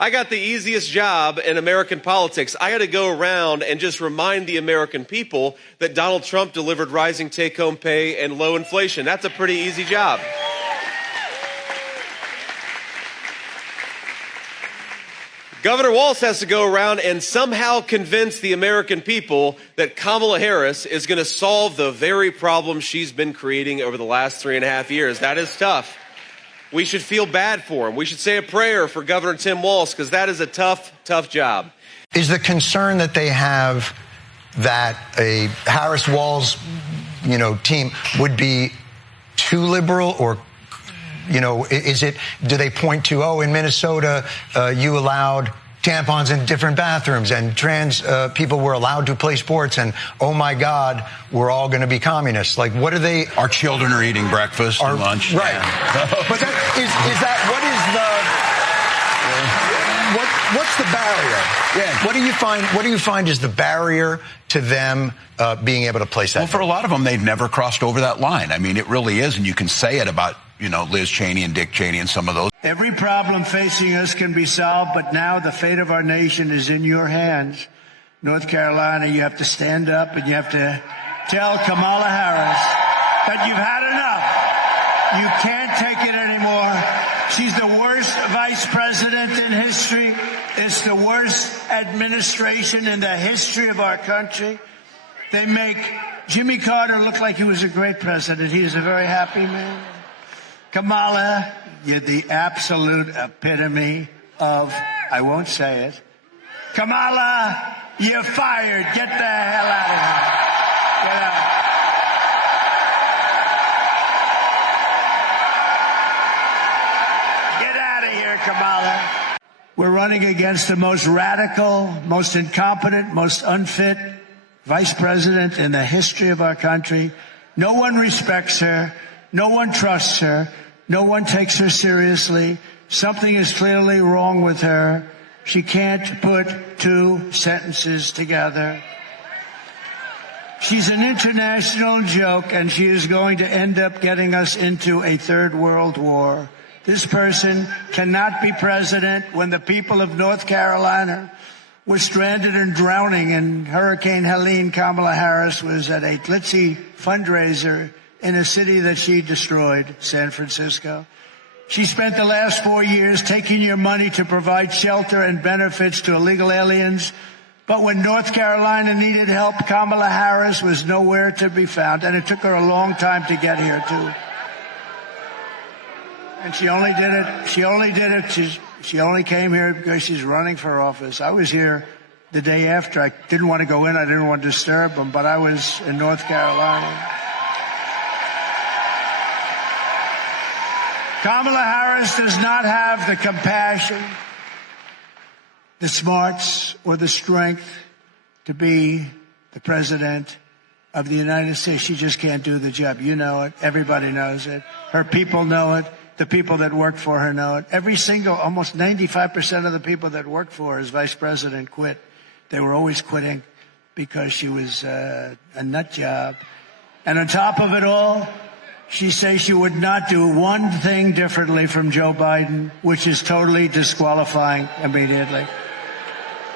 I got the easiest job in American politics. I got to go around and just remind the American people that Donald Trump delivered rising take-home pay and low inflation. That's a pretty easy job. Governor Walz has to go around and somehow convince the American people that Kamala Harris is going to solve the very problem she's been creating over the last 3.5 years. That is tough. We should feel bad for him. We should say a prayer for Governor Tim Walz, because that is a tough, tough job. Is the concern that they have that a Harris-Walz, team would be too liberal, or do they point to, in Minnesota, you allowed tampons in different bathrooms and trans people were allowed to play sports, and, oh my God, we're all going to be communists? Like, what are they? Our children are eating breakfast and lunch. Right. Yeah. But what's the barrier? Yeah. What do you find is the barrier to them being able to place that? Well, for a lot of them, they've never crossed over that line. I mean, it really is, and you can say it about, Liz Cheney and Dick Cheney and some of those. Every problem facing us can be solved, but now the fate of our nation is in your hands. North Carolina, you have to stand up and you have to tell Kamala Harris that you've had enough. You can't take it anymore. She's the worst vice president in history. It's the worst administration in the history of our country. They make Jimmy Carter look like he was a great president. He was a very happy man. Kamala, you're the absolute epitome of, I won't say it. Kamala, you're fired. Get the hell out of here. Get out. Get out of here, Kamala. We're running against the most radical, most incompetent, most unfit vice president in the history of our country. No one respects her. No one trusts her. No one takes her seriously. Something is clearly wrong with her. She can't put two sentences together. She's an international joke, and she is going to end up getting us into a third world war. This person cannot be president when the people of North Carolina were stranded and drowning in Hurricane Helene. Kamala Harris was at a glitzy fundraiser in a city that she destroyed, San Francisco. She spent the last 4 years taking your money to provide shelter and benefits to illegal aliens. But when North Carolina needed help, Kamala Harris was nowhere to be found. And it took her a long time to get here, too. And she only came here because she's running for office. I was here the day after. I didn't want to go in. I didn't want to disturb them, but I was in North Carolina. Kamala Harris does not have the compassion, the smarts, or the strength to be the president of the United States. She just can't do the job. You know it. Everybody knows it. Her people know it. The people that work for her know it. Almost 95% of the people that worked for her as vice president quit. They were always quitting because she was a nut job. And on top of it all, she says she would not do one thing differently from Joe Biden, which is totally disqualifying immediately.